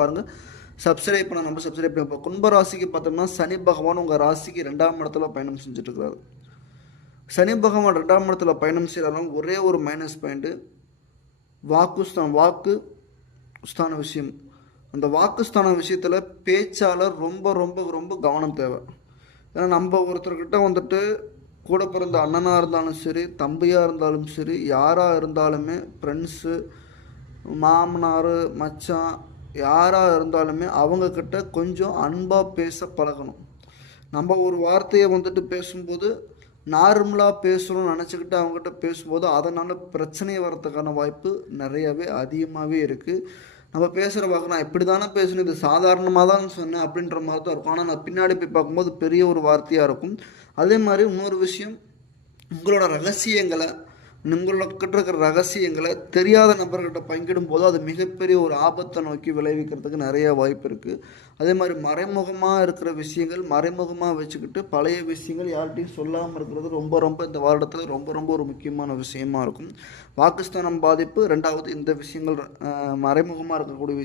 பாருங்கள். சப்ஸ்கிரைப் பண்ண நம்ம சப்ஸ்கிரைப் பண்ணி. இப்போ கும்ப ராசிக்கு பார்த்தோம்னா சனி பகவான் உங்கள் ராசிக்கு 2ஆம் இடத்துல பயணம் செஞ்சுட்டு இருக்கிறாரு. சனி பகவான் 2ஆம் இடத்துல பயணம் செய்கிறாலும் ஒரே ஒரு மைனஸ் பாயிண்ட்டு, வாக்கு ஸ்தான விஷயம். அந்த வாக்குஸ்தான விஷயத்தில் பேச்சாளர் ரொம்ப ரொம்ப ரொம்ப கவனம் தேவை. ஏன்னா நம்ம ஒருத்தர்கிட்ட வந்துட்டு கூட பிறந்த அண்ணனாக இருந்தாலும் சரி, தம்பியாக இருந்தாலும் சரி, யாராக இருந்தாலுமே, ஃப்ரெண்ட்ஸு, மாமனார், மச்சான், யாராக இருந்தாலுமே அவங்கக்கிட்ட கொஞ்சம் அன்பாக பேச பழகணும். நம்ம ஒரு வார்த்தையை வந்துட்டு பேசும்போது நார்மலாக பேசணும்னு நினச்சிக்கிட்டு அவங்ககிட்ட பேசும்போது அதனால் பிரச்சனை வர்றதுக்கான வாய்ப்பு நிறையவே அதிகமாகவே இருக்குது. நம்ம பேசுகிற வாக்கு நான் இப்படி தானே பேசணும், இது சாதாரணமாக தான் சொன்னேன் அப்படின்ற மாதிரி தான் இருக்கும். ஆனால் நான் பின்னாடி போய் பார்க்கும்போது பெரிய ஒரு வார்த்தையாக இருக்கும். அதே மாதிரி இன்னொரு விஷயம், உங்களோட ரகசியங்களை, உங்களோட இருக்கிற ரகசியங்களை தெரியாத நபர்கிட்ட பங்கிடும் போது அது மிகப்பெரிய ஒரு ஆபத்தை நோக்கி விளைவிக்கிறதுக்கு நிறைய வாய்ப்பு இருக்குது. அதே மாதிரி மறைமுகமாக இருக்கிற விஷயங்கள் மறைமுகமாக வச்சுக்கிட்டு பழைய விஷயங்கள் யார்கிட்டையும் சொல்லாமல் இருக்கிறது ரொம்ப ரொம்ப இந்த வருடத்தில் ரொம்ப ரொம்ப ஒரு முக்கியமான விஷயமா இருக்கும். வாக்குஸ்தானம் பாதிப்பு, ரெண்டாவது இந்த விஷயங்கள் மறைமுகமாக இருக்கக்கூடிய விஷயம்.